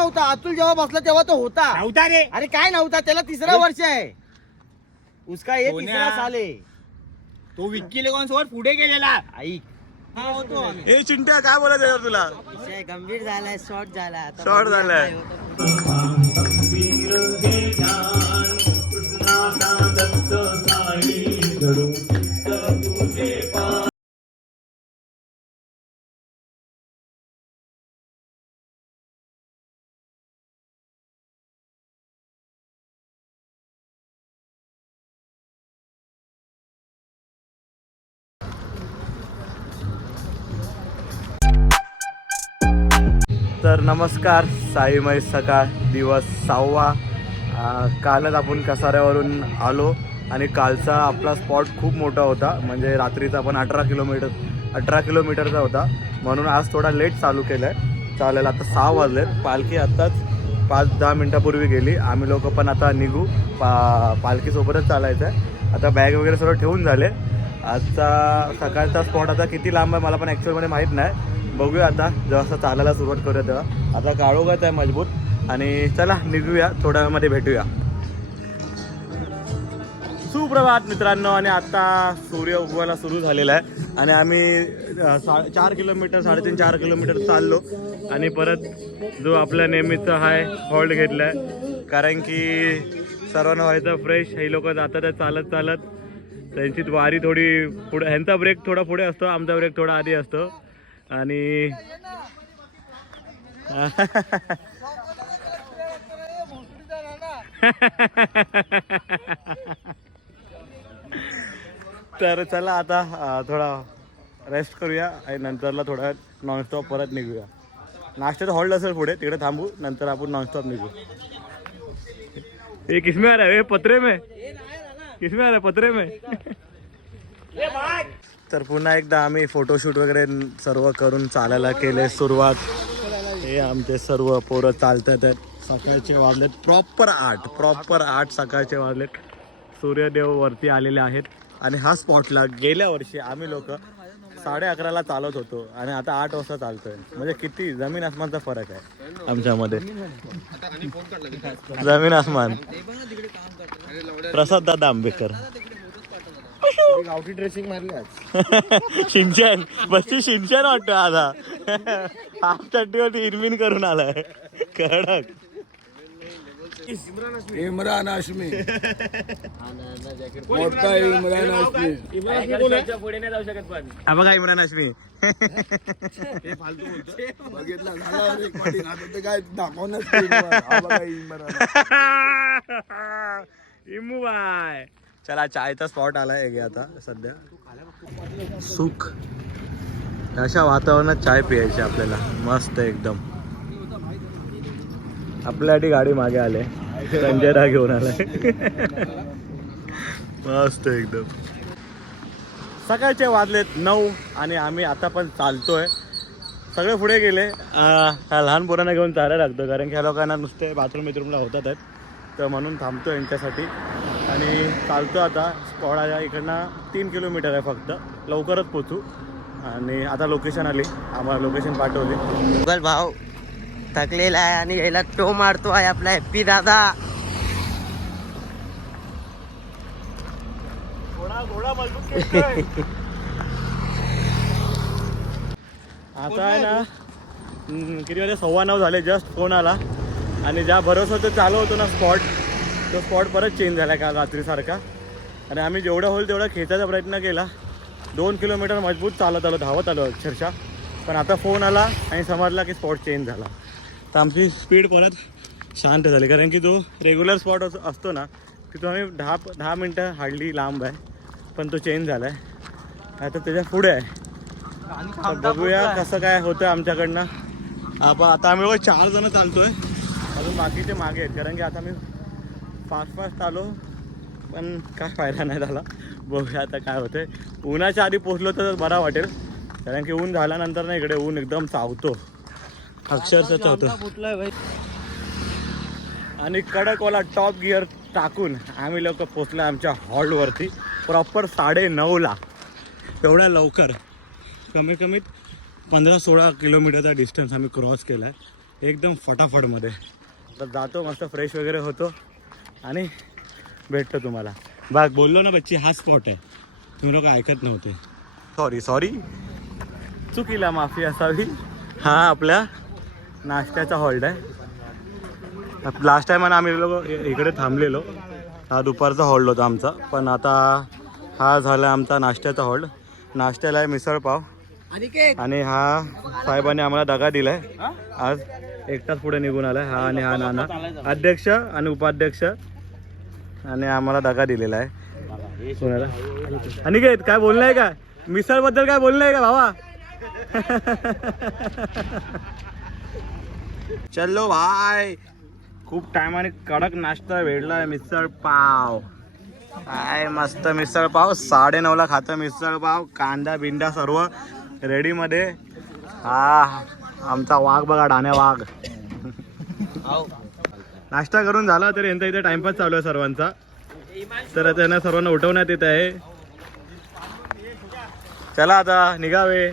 नव्हता. अतुल जेव्हा बसला तेव्हा तो होता. नव्हता रे. अरे काय नव्हता? त्याला तिसरा वर्ष आहे. उसका ये सोन्या. तिसरा साल आहे. तो विक्की लेगॉन सोबत पुढे गेलेला. ऐक. हे चिंट्या काय बोलायचं यार तुला? विषय गंभीर झालाय शॉर्ट झाला Short झालाय. तर नमस्कार साईमय सकाळ दिवस सहावा. कालच आपण कसाऱ्यावरून आलो आणि कालचा आपला स्पॉट खूप मोठा होता. म्हणजे रात्रीचा पण अठरा किलोमीटर अठरा किलोमीटरचा होता. म्हणून आज थोडा लेट चालू केला आहे चालेल आता सहा वाजलेत. पालखी आत्ताच पाच दहा मिनटापूर्वी गेली. आम्ही लोक पण आता निघू. पा पालखीसोबतच चालायचं आहे आता बॅग वगैरे सर्व ठेवून झाले. आजचा सकाळचा स्पॉट आता किती लांब आहे मला पण ॲक्च्युअलमध्ये माहीत नाही. बघूया आता जेव्हा चालायला सुरुवात करूया तेव्हा. आता काळोगाच आहे मजबूत? आणि चला निघूया थोड्या वेळामध्ये भेटूया. सुप्रभात मित्रांनो आणि आता सूर्य उगवायला सुरू झालेला आहे. आणि आम्ही सा चार किलोमीटर साडेतीन चार किलोमीटर चाललो. आणि परत जो आपला नेहमीचा हाय हॉल्ट घेतला आहे कारण की सर्वांना व्हायचं फ्रेश हे लोक जातात चालत चालत. त्यांची वारी थोडी पुढे ह्यांचा ब्रेक थोडा पुढे असतो आमचा ब्रेक थोडा आधी असतो. आणि तर चला आता थोडा रेस्ट करूया आणि नंतरला थोडा नॉनस्टॉप परत निघूया. नाश्त्याचं हॉल्ड असेल पुढे तिकडे थांबू नंतर आपण नॉनस्टॉप निघू. हे किसमे आ रहा है हो, पत्रे में? किसमे आ रहा है हो, पत्रे में? तर पुन्हा एकदा आम्ही फोटोशूट वगैरे सर्व करून चालायला केले सुरुवात. हे आमचे सर्व पोरं चालतात. आहेत सकाळचे वाजलेत. प्रॉपर आठ. प्रॉपर आठ सकाळचे वाजलेत. सूर्यदेव वरती आलेले आहेत. आणि हा स्पॉटला गेल्या वर्षी आम्ही लोक साडे अकराला चालत होतो. आणि आता आठ वाजता चालतोय. म्हणजे किती? जमीन आसमानचा फरक आहे आमच्यामध्ये. जमीन आसमान. प्रसाद दादा आंबेकर गावठी ड्रेसिंग मारली आज. शिंचन वाटतो आता. हाफ चट्टीवरती इरमिन करून आलाय. कडक इम्रान हाशमी. मोठा इम्रान हाशमी. हा बघा इम्रान हाशमी. काय. हा इम्रान. Emu bye. चला चायचा स्पॉट आला एक आता सध्या. सुख. अशा वातावरणात चाय प्यायची आपल्याला. मस्त एकदम. आपल्यासाठी गाडी मागे आले. संजय घेऊन आलाय. मस्त एकदम. सकाळचे वाजलेत नऊ आणि आम्ही आता पण चालतोय. सगळे पुढे गेले. ह्या लहान पोरांना घेऊन चालायला लागतो कारण की ह्या लोकांना नुसते बाथरूम बिथरूमला होतात आहेत तर म्हणून थांबतो यांच्यासाठी. आणि चालतो आता स्पॉडाच्या इकडनं तीन किलोमीटर आहे फक्त. लवकरच पोचू. आणि आता लोकेशन आली. आम्हाला लोकेशन पाठवली. गुगल भाऊ थकलेला आहे आणि याला टो मारतो आहे आपला हॅप्पी दादा. आता आहे ना किती वाजता सव्वा नऊ झाले जस्ट फोन आला. आणि ज्या भरोसा चालू होतो ना स्पॉट तो स्पॉट परत चेंज झाला काल रात्रीसारखा. आणि आम्ही जेवढं होईल तेवढा खेचायचा प्रयत्न केला. दोन किलोमीटर मजबूत चालत आलो धावत आलो अक्षरशः. पण आता फोन आला आणि समजला की स्पॉट चेंज झाला. तर आमची स्पीड परत शांत झाली. कारण की जो रेग्युलर स्पॉट असतो ना तिथून आम्ही दहा दहा मिनटं हार्डली लांब आहे. पण तो चेंज झाला आहे आता त्याच्या पुढे आहे. बघूया कसं काय होतं आमच्याकडनं. आपण आता आम्ही चार जण चालतोय. अजून बाकीचे मागे आहेत. कारण की आता मी फास्ट फास्ट आलो पण काय फायदा नाही झाला. बघूया आता काय होतंय. उन्हाच्या आधी पोचलो तर बरा वाटेल. कारण की ऊन झाल्यानंतर ना इकडे ऊन एकदम चावतो. अक्षरशः होतं आणि कडकवाला टॉप गिअर टाकून आम्ही लोक पोचलो आमच्या हॉलवरती. प्रॉपर साडे नऊला एवढ्या लवकर. कमीत कमीत पंधरा सोळा किलोमीटरचा डिस्टन्स आम्ही क्रॉस केला आहे एकदम फटाफटमध्ये. तर जातो मस्त फ्रेश वगैरे होतो. आणि भेटतो तुम्हाला. बाग बोललो ना बच्ची हा स्पॉट आहे. तुम्ही लोक ऐकत नव्हते. सॉरी सॉरी चुकीला माफी असावी. हा आपल्या नाश्त्याचा हॉल्ट आहे. लास्ट टाइम आम्ही लोक इकडे थांबलेलो. हा दुपारचा हॉल्ड होता आमचा. पण आता हा झाला आमचा नाश्त्याचा हॉल्ड नाश्त्याला आहे मिसळपाव आणि हा साहेबांनी आम्हाला दगा दिलाय. आज एकटाच पुढे निघून आलाय हा आणि हा नाना. अध्यक्ष आणि उपाध्यक्ष आणि आम्हाला डगा दिलेला आहे. कोणाला अनिकेत काय बोलणं आहे का? मिसळबद्दल काय बोलणं आहे का भावा? चलो भाय खूप टायमाने कडक नाश्ता भेटलाय मिसळ पाव. काय मस्त मिसळ पाव. साडे नऊला खातं मिसळ पाव. कांदा बिंडा सर्व रेडीमध्ये हा आमचा वाघ बघा डाण्या वाघ. नाश्ता करून झाला तर यांचा इथे टाइमपास चालू आहे सर्वांचा. तर त्यांना सर्वांना उठवण्यात येत आहे. चला आता निघावे.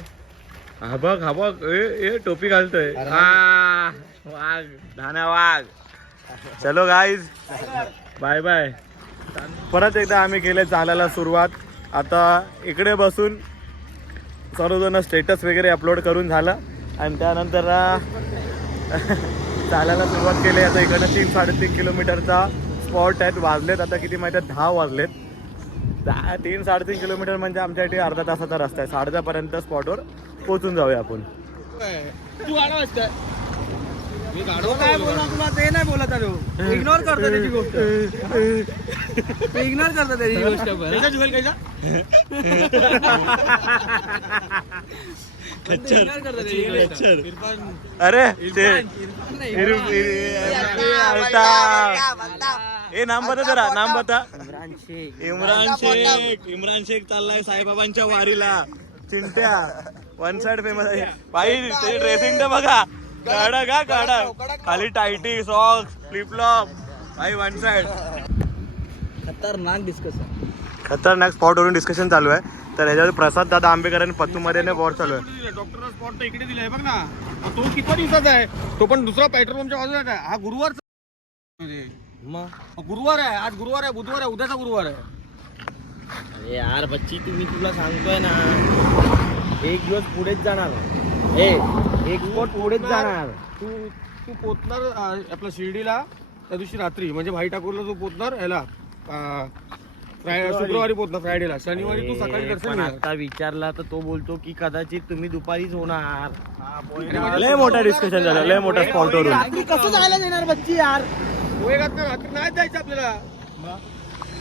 हा बघ हा बघ ए ए, टोपी घालतोय. हा वाघ धान्या वाघ. चलो गाईज बाय बाय परत एकदा आम्ही केले चालायला सुरुवात. आता इकडे बसून सर्वजण स्टेटस वगैरे अपलोड करून झालं. आणि त्यानंतर चालायला सुरुवात केली. आता इकडनं तीन साडेतीन किलोमीटरचा स्पॉट आहेत. वाजलेत. आता किती माहिती आहे दहा वाजलेत. दहा तीन साडेतीन किलोमीटर म्हणजे आमच्यासाठी अर्धा तासाचा रस्ता आहे. साडे पर्यंत स्पॉटवर पोहोचून जाऊया आपण. तू गाडव असतं मी गाडव काय बोलला तुला? ते नाही बोलत आहे इग्नोर करतो त्याची गोष्ट. इग्नोर करतो त्याची गोष्ट. त्याची गोष्ट. अरे ते. ए नाम बता जरा नाम बता. इम्रान शेख. इम्रान शेख. चाललाय साईबाबांच्या वारीला. चिंट्या वन साइड फेमस आहे. भाई ते ड्रेसिंग तर बघा. काढा का काढा खाली टायटी सॉक्स फ्लिपलॉप भाई वन साइड खतरनाक डिस्कशन खतरनाक स्पॉट वरून डिस्कशन चालू आहे. तर ह्याच्यावर प्रसाद दादा आंबेकर आणि पत्तू मध्ये वॉर चालू आहे डॉक्टर स्पॉट इकडे दिलाय बघ ना. तो किती दिवसाचा आहे? तो पण दुसरा पेट्रोल पंपच्या बाजूला आहे. हा गुरुवार गुरुवार आहे आज गुरुवार आहे बुधवार आहे उद्याचा गुरुवार आहे. अरे यार बच्ची तुम्ही तुला सांगतोय ना एक दिवस पुढेच जाणार. ए एक स्पॉट पुढेच जाणार. तू तू पोचणार आपल्या शिर्डीला त्या दिवशी रात्री. म्हणजे भाई ठाकूरला तू पोचणार ह्याला फ्राय- शुक्रवारी. पोचणार फ्रायडेला. शनिवारी तू सकाळी ए, दर्शन पण. आता विचारला तर तो बोलतो की कदाचित तुम्ही दुपारीच होणार. लय मोठा डिस्कशन झालं लय मोठा स्पॉट वरून. कसं जायला देणार बच्ची यार? ना रात्री नाही जायचं आपल्याला.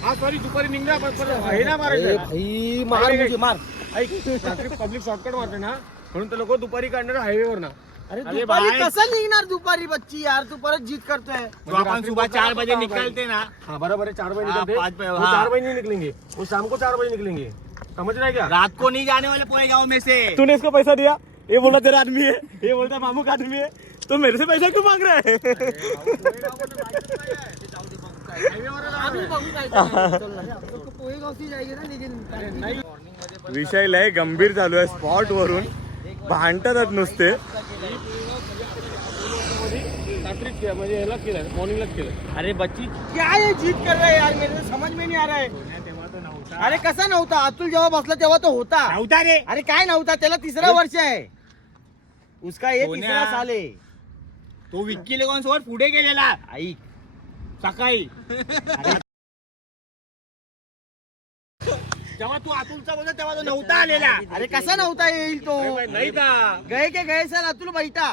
हा सॉरी दुपारी निघणार पण हे मारायचं. भाई मार म्हणजे मार. ऐक रात्री पब्लिक शॉर्टकट मारते ना म्हणून तर लोक दुपारी काढणार हायवेवर ना अरे दुपारी भाई. कसं निघणार दुपारी बच्ची यार तू परत जीत करतोय जो अपन सुबह चार बजे निकलते ना। हाँ बराबर है चार बजे हाँ, निकलते। पाँच बजे, वो हाँ। चार बजे नहीं निकलेंगे। वो शाम को चार बजे निकलेंगे। समझ रहे क्या? रात को नहीं जाने वाले पूरे गाँव में से। तूने इसको पैसा दिया? ये बोला तेरा आदमी है। ये बोलता मामू का आदमी है। तो मेरे से पैसा क्यों मांग रहा है? विषय लय गंभीर चालू आहे स्पॉट वरून भांडतात नुसते. म्हणजे केलं मॉर्निंगलाच केलं अरे बच्ची. क्या ये जीत कर रहे हैं यार? मेरे को समझ में नहीं आ रहा है। अरे कसा नव्हता? अतुल जेव्हा बसला तेव्हा तो होता. नव्हता रे. अरे काय नव्हता? त्याला तिसरा वर्ष आहे. उसका ये सोन्या. तिसरा साल आहे. तो विक्की लेगॉन सोबत पुढे गेलेला. ऐक. सकाळी. जेव्हा तू अतुलचा बोलतो तेव्हा तो नव्हता आलेला. अरे कसा नव्हता येईल तो? नाही का गए के गए सर अतुल बैठा.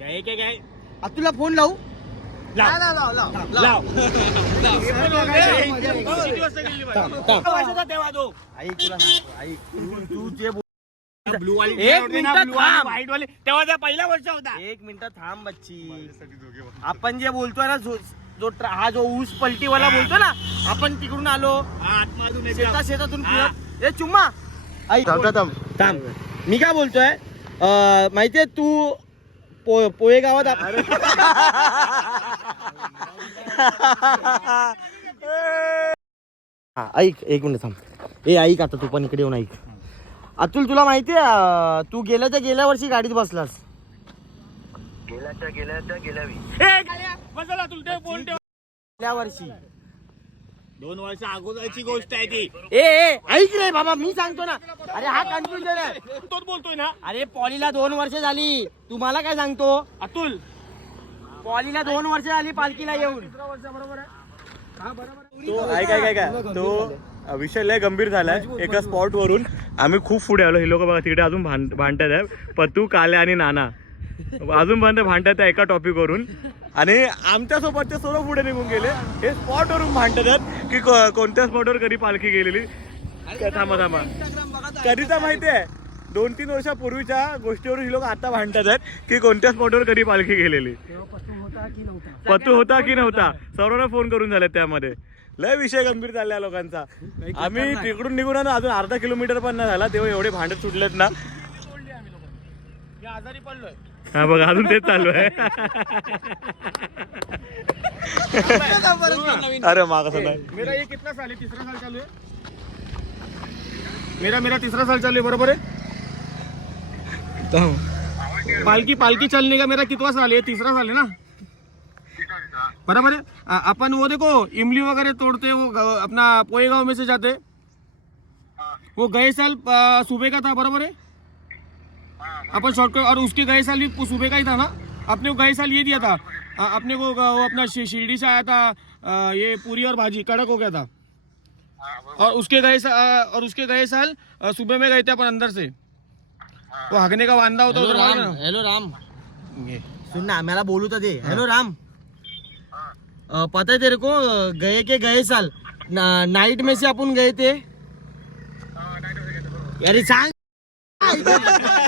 गए के गए अतुलला फोन लावू? तेव्हा तो. ऐक तुला सांगतो, ऐक. तू तू जे बोल- ब्लू वाली एक होती ना, मिनिट blue वाली, थांब. white वाली. तेव्हा त्या पहिला वर्ष होता. एक मिनिट थांब बच्ची. आपण जे बोलतोय ना जो हा जो ऊस पलटीवाला बोलतो ना आपण तिकडून आलो. शेता शेतातून हा. फिरत ए चुम्मा. ऐक थांब मी काय बोलतोय? अं, माहितीये तू पो पोहे गावात हा ऐक एक मिनिट थांब. ए ऐक आता तू पण इकडे येऊन ऐक. अतुल तुला माहितीये अं, तू गेल्या त्या गेल्या वर्षी गाडीत बसलास. गेल्या वर्षी. दोन वर्ष अगोदरची गोष्ट आहे ती. ए ए ऐक रे बाबा मी सांगतो ना. अरे हा कन्फ्युजन आहे. तोच बोलतोय ना. अरे पॉलीला दोन वर्ष झाली. तुम्हाला काय सांगतो? अतुल. पॉलीला दोन वर्ष झाली पालखीला येऊन. तो ऐक ऐक ऐक. ऐक. तो विषय लय गंभीर झालाय. एका स्पॉट वरून आम्ही खूप पुढे आलो. हे लोक बघा तिकडे अजून भांड भांडतात आहे पतू काले आणि नाना. अजून पर्यंत भांडतात आहे एका टॉपिक वरून. आणि आमच्यासोबतचे सर्व पुढे निघून गेले. हे स्पॉट वरून भांडतात आहेत की कोणत्या स्पॉटवर कधी पालखी गेलेली. थांबा थांबा. कधीचा माहिती आहे? दोन तीन वर्षापूर्वीच्या गोष्टीवरून ही लोक आता भांडतात आहेत की कोणत्या स्पॉटवर कधी पालखी गेलेली. पतू होता की नव्हता? सर्वांना फोन करून झाले त्यामध्ये. लय विषय गंभीर चालला लोकांचा. आम्ही तिकडून निघून आलो अजून अर्धा किलोमीटर पण नाही झाला. तेव्हा एवढे भांडत सुटलेत ना. आजारी पडलोय. हा बघा अजून तेच चालू आहे अरे माग मेरा ये कितना साल है? तीसरा साल चालू है। मेरा मेरा तीसरा साल चालू है बरोबर है? पालकी पालकी चलने का मेरा कितवा साल है? तीसरा साल है ना? बराबर है? अपन वो देखो इमली वगैरह तोड़ते वो अपना पोए गाँव में से जाते वो गए साल सुबह का था बराबर है? अपन शॉर्टकट और उसके गए साल भी सुबह का ही था ना? अपने को गए साल ये दिया था। आ, अपने को वो अपना शिरडी से आया था आ, ये पूरी और भाजी कड़क हो गया था। और उसके गए और उसके गए साल सुबह में गए थे अपन अंदर से। वो हगने का वांदा होता उधर राम? हेलो राम। सुन ना मेरा बोलू तो दे। हेलो राम। अ, पता है तेरे को गए के गए साल ना, नाइट में से अपन गए थे। अरे सांग।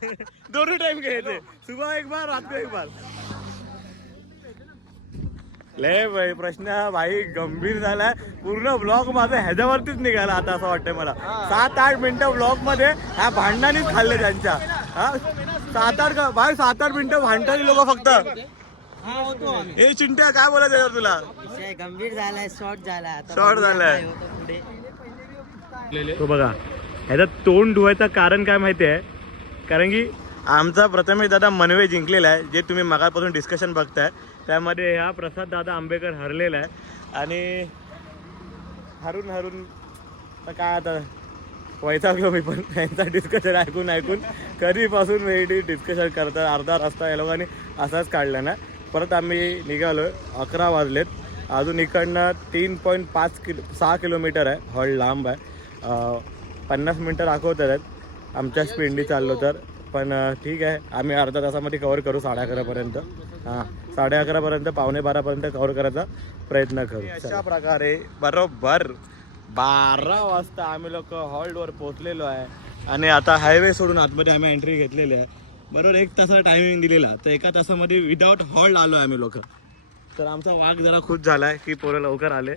दोन्ही टाइम गए थे सुबह एक बार रात को एक बार. लय भाई प्रश्न भाई गंभीर झालाय. पूर्ण ब्लॉग माझा ह्याच्यावरतीच निघाला आता असं वाटतंय मला. सात आठ मिनिटं ब्लॉगमध्ये ह्या भांडणानीच खाल्ले त्यांच्या. हा? सात आठ का- भाई सात आठ मिनिटं भांडतानी लोक फक्त. हे चिंट्या काय बोला त्याच्यावर तुला? गंभीर झालाय शॉर्ट झालाय. आता Short बघूया झालाय. तो बघा. ह्याचं तोंड धुवायचं कारण काय माहिती आहे कारण की आमचा प्रथमेश दादा मनवे जिंकलेला आहे जे तुम्ही मगापासून डिस्कशन बघताय. त्यामध्ये ह्या प्रसाद दादा आंबेकर हरलेला आहे. आणि हरून हरून काय आता वैतागलो मी पण? त्यांचा डिस्कशन ऐकून ऐकून कधीपासून वेळी डिस्कशन करतात अर्धा रस्ता या लोकांनी असाच काढला ना. परत आम्ही निघालो अकरा वाजलेत. अजून इकडनं तीन पॉईंट पाच किलो सहा किलोमीटर आहे हॉल लांब आहे. पन्नास मिनटं दाखवतात आहेत आमच्या स्पीडनी चाललो तर. पण ठीक आहे. आम्ही अर्धा तासामध्ये कवर करू साडे अकरापर्यंत हां साडे अकरापर्यंत पावणे बारापर्यंत कवर करायचा प्रयत्न करू. अशा प्रकारे बरोबर बारा वाजता आम्ही लोक हॉल्टवर पोहोचलेलो आहे. आणि आता हायवे सोडून आतमध्ये आम्ही एंट्री घेतलेली आहे. बरोबर एक तासाचा टायमिंग दिलेला. तर एका तासामध्ये विदाऊट हॉल्ट आलो आम्ही लोक. तर आमचा वाघ जरा खुश झाला आहे की पोरं लवकर आले.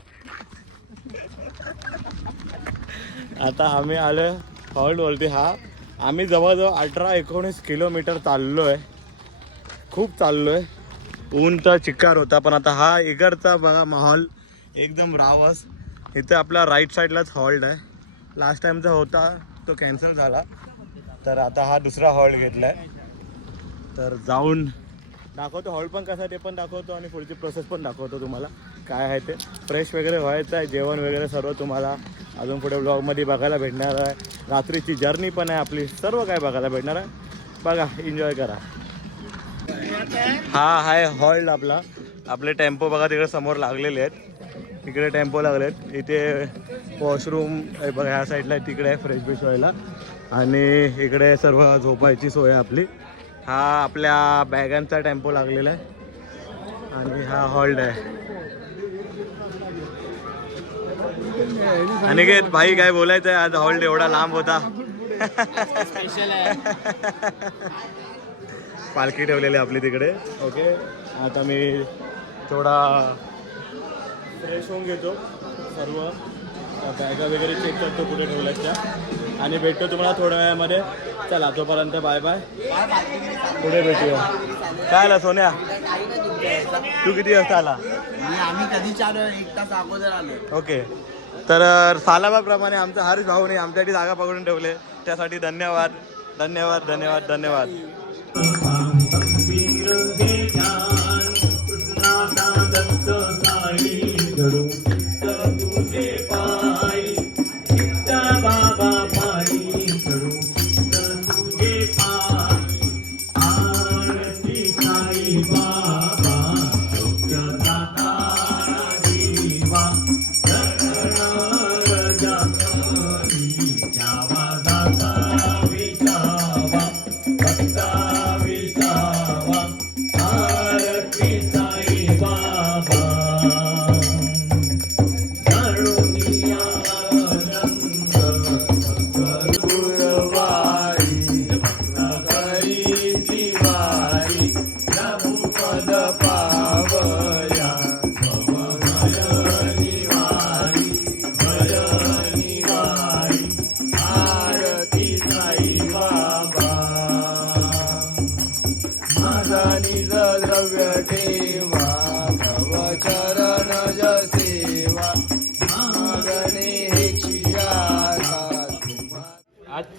आता आम्ही आलो हॉल्टवरती हा आम्ही जवळजवळ अठरा एकोणीस किलोमीटर चाललो आहे खूप चाललो आहे ऊन तर चिक्कार होता पण आता हा इकडचा बघा माहोल एकदम रावस. इथे आपला राईट साईडलाच हॉल्ट आहे. लास्ट टाईमचा होता तो कॅन्सल झाला. तर आता हा दुसरा हॉल्ट घेतला आहे तर जाऊन दाखवतो. हॉल्ट पण कसा आहे ते पण दाखवतो आणि पुढची प्रोसेस पण दाखवतो तुम्हाला. काय आहे ते? फ्रेश वगैरे व्हायचं आहे जेवण वगैरे सर्व तुम्हाला अजून पुढे ब्लॉगमध्ये बघायला भेटणार आहे. रात्रीची जर्नी पण आहे आपली. सर्व काय बघायला भेटणार आहे. बघा एन्जॉय करा. हा आहे हॉल्ट आपला. आपले टेम्पो बघा तिकडे समोर लागलेले आहेत. तिकडे टेम्पो लागलेत. इथे वॉशरूम बघा ह्या साईडला आहे. तिकडे आहे फ्रेश फ्रेश व्हायला. आणि इकडे सर्व झोपायची सोय आहे आपली. हा आपल्या बॅगांचा टेम्पो लागलेला आहे. आणि हा हॉल्ट आहे. अनिकेत भाई काय बोलायचं आहे आज हॉल्ट एवढा लांब होता. पालखी ठेवलेली आहे आपली तिकडे. ओके आता मी थोडा फ्रेश होऊन घेतो सर्व. बॅगा वगैरे चेक करतो कुठे ठेवल्यात त्या आणि भेटतो तुम्हाला थोड्या वेळामध्ये. चला तोपर्यंत बाय बाय पुढे भेटूया. काय आला सोन्या? तू किती वाजता आला? आम्ही कधी चालू एक तास अगोदर आलो ओके तर सालाबाप्रमाणे आमचा हर्ष भाऊने आमच्यासाठी जागा पकडून ठेवले. त्यासाठी धन्यवाद. धन्यवाद धन्यवाद धन्यवाद.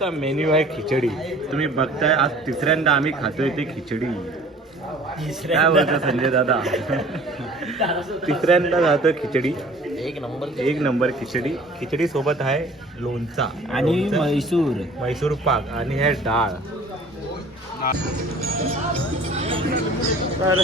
आजचा मेन्यू आहे खिचडी. तुम्ही बघताय आज तिसऱ्यांदा आम्ही खातोय ते खिचडी. काय बोलतो संजय दादा? तिसऱ्यांदा खातोय खिचडी. एक नंबर एक नंबर खिचडी. खिचडी सोबत आहे लोणचा. आणि लोणचं, म्हैसूर. म्हैसूर पाक आणि हे डाळ. तर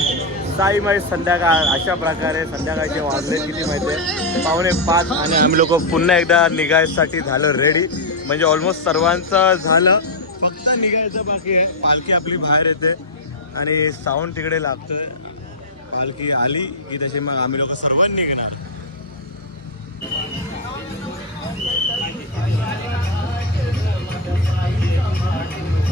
साई माहीत संध्याकाळ अशा प्रकारे संध्याकाळचे वाजले. किती माहिती आहे? पावणे पाच आणि आम्ही लोक पुन्हा एकदा निघायसाठी झालं रेडी म्हणजे ऑलमोस्ट सर्वांचं झालं. फक्त निघायचं बाकी आहे. पालखी आपली बाहेर येते. आणि साऊंड तिकडे लागतोय. पालखी आली की तसे मग आम्ही लोक सर्व निघणार माझ्या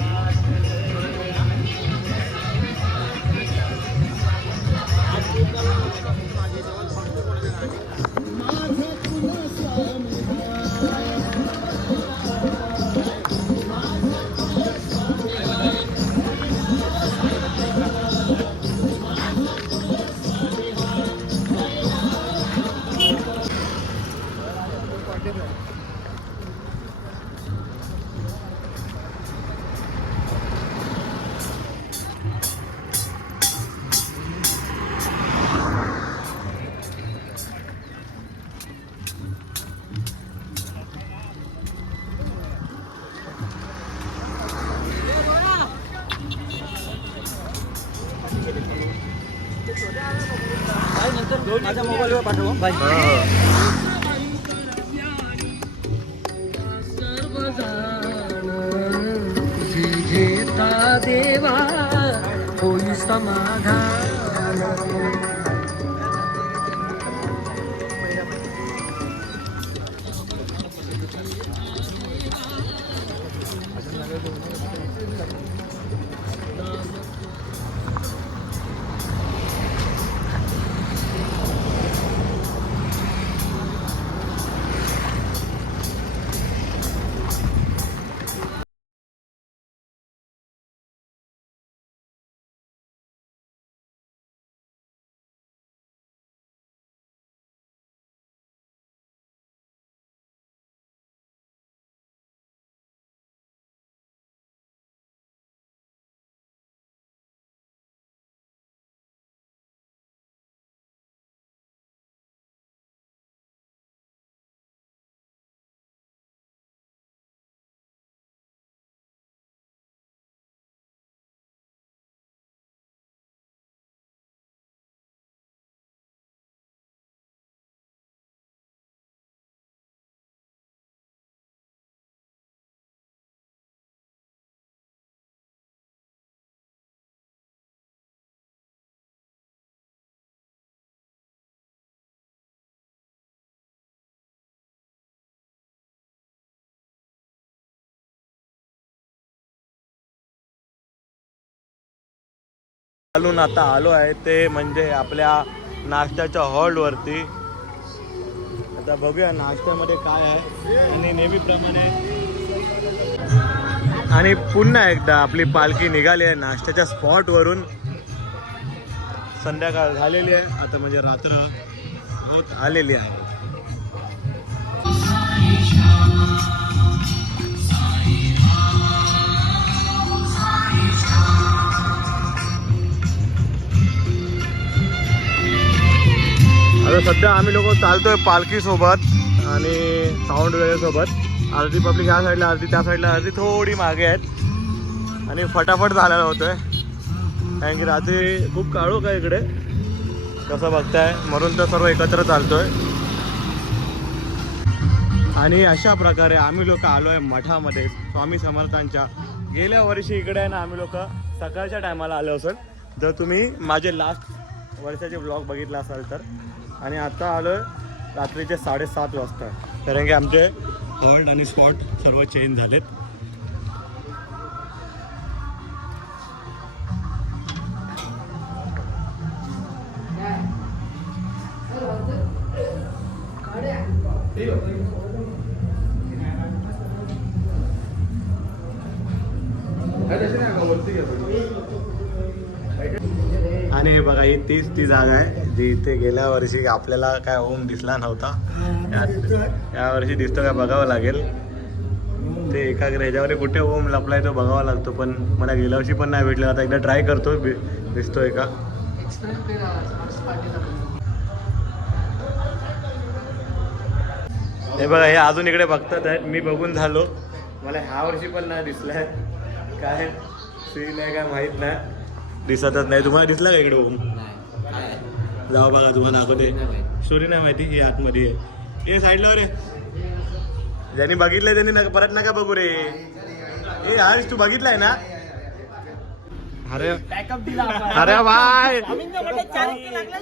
घेता देवा होई समाधान. चालून आता आलो आहे ते म्हणजे आपल्या नाश्त्याच्या हॉलवरती. आता बघूया नाश्त्यामध्ये काय आहे. आणि नेहमीप्रमाणे आणि पुन्हा एकदा आपली पालखी निघाली आहे नाश्त्याच्या स्पॉटवरून. संध्याकाळ झालेली आहे. आता म्हणजे रात्र होत आलेली आहे. आता सध्या आम्ही लोक चालतोय पालखी सोबत आणि साऊंड वेळेसोबत. सोबत अर्धी पब्लिक ह्या साईडला अर्धी त्या साईडला अर्धी थोडी मागे आहेत. आणि फटाफट झालेला होतोय. कारण की रात्री खूप काळोख आहे इकडे. कसं बघताय? म्हणून तर सर्व एकत्र चालतोय. आणि अशा प्रकारे आम्ही लोक आलो आहे मठामध्ये. स्वामी समर्थांच्या. गेल्या वर्षी इकडे आहे ना आम्ही लोक सकाळच्या टायमाला आलो असेल. जर तुम्ही माझे लास्ट वर्षाचे ब्लॉग बघितला असाल तर. आणि आता आलो आहे रात्रीचे साडेसात वाजता. कारण की आमचे हॉल्ट आणि स्पॉट सर्व चेंज झालेत. आणि हे बघा ही तीच ती जागा आहे जी इथे गेल्या वर्षी आपल्याला काय ओम दिसला नव्हता. या- वर्षी दिसतो काय बघावं लागेल. ते एका ह्याच्यावर कुठे ओम लपलाय तो बघावा लागतो पण मला गेल्या वर्षी पण नाही भेटलं. आता एकदा ट्राय करतो बि- दिसतोय का हे बघा हे अजून इकडे बघतात आहेत मी बघून झालो. मला ह्या वर्षी पण नाही दिसलाय. काय सीन आहे काय माहीत नाही. दिसतच नाही. तुम्हाला दिसला का इकडे ओम जाऊ बघा तुम्हाला दाखवते. स्टोरी नाही माहिती ही आतमध्ये आहे. ए साईडला रे ज्यांनी बघितलंय त्यांनी नका- परत नका बघू रे. ए हरीश तू बघितलाय ना? अरे. अरे बाय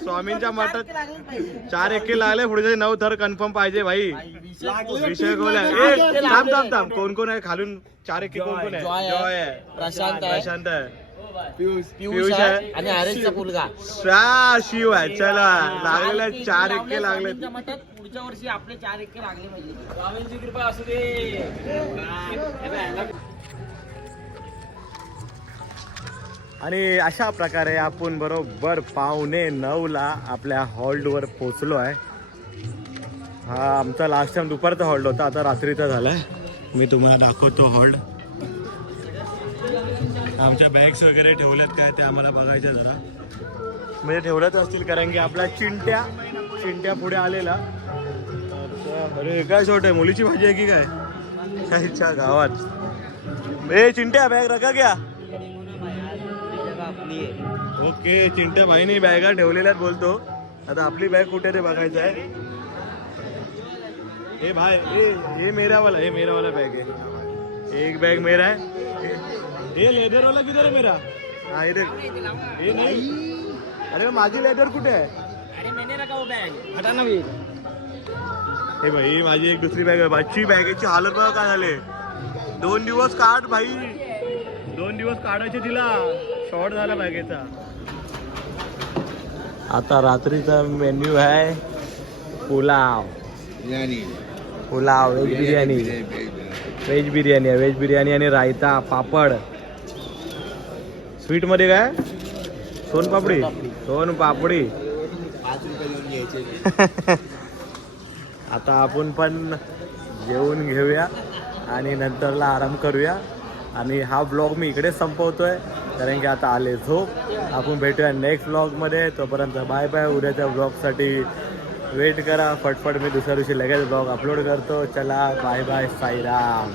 स्वामींच्या मठात चार एके लागले पुढचे नऊ थर कन्फर्म पाहिजे भाई. विषय कोण आहे? ए, थांब थांब थांब. कोण कोण आहे? खालून चार एके कोण कोण आहे. प्रशांत आहे. प्रशांत आहे. पियुष. पियुष आहे. आहे. आणि आरेशचा मुलगा. शा शिव आहे चला. लागलेले चार एके लागले पुढच्या वर्षी आपले चार एके लागले पाहिजे. कृपा असू दे. आणि अशा प्रकारे आपण बरोबर पावणे नऊला आपल्या हॉल्टवर पोचलो आहे. हा आमचा लास्ट टाइम दुपारचा हॉल्ट होता. आता रात्रीचा झालाय. मी तुम्हाला दाखवतो हॉल्ट. आमच्या बॅग्स वगैरे ठेवल्यात काय ते आम्हाला बघायच्या जरा. म्हणजे ठेवल्याच असतील कारण की आपला चिंट्या चिंट्या पुढे आलेला. अरे काय शॉर्ट आहे? मुलीची भाजी आहे की काय? काहीच्या गावात. ए चिंट्या बॅग रका घ्या ओके चिंट्या भाईनी बॅगा ठेवलेल्यात बोलतो. आता आपली बॅग कुठे ते बघायचं आहे. हे भाई ए ये मेरावाला हे मेरावाला बॅग वाला एक बॅग मेरा आहे है लेदर वाला किधर है मेरा? हाँ ये नहीं। अरे माझी लेदर कुठे आहे हे भाई माझी एक दुसरी बॅग आहे. माझी बॅगेची हालत बघा काय झाले दोन दिवस काढ भाई. दोन दिवस काढायचे तिला. शॉर्ट झाला बॅगेचा आता रात्रीचा मेन्यू आहे पुलाव. पुलाव व्हेज बिर्याणी व्हेज बिर्याणी आहे. व्हेज बिर्याणी आणि रायता पापड. स्वीटमध्ये काय? सोनपापडी सोनपापडी आता आपण पण जेवून घेऊया आणि नंतरला आराम करूया. आणि हा ब्लॉग मी इकडे संपवतोय. कारण की आता आले झोप. आपण भेटूया नेक्स्ट ब्लॉगमध्ये तोपर्यंत बाय बाय उद्याच्या ब्लॉगसाठी वेट करा. फटफट मी दुसऱ्या दिवशी लगेच ब्लॉग अपलोड करतो. चला बाय बाय साईराम.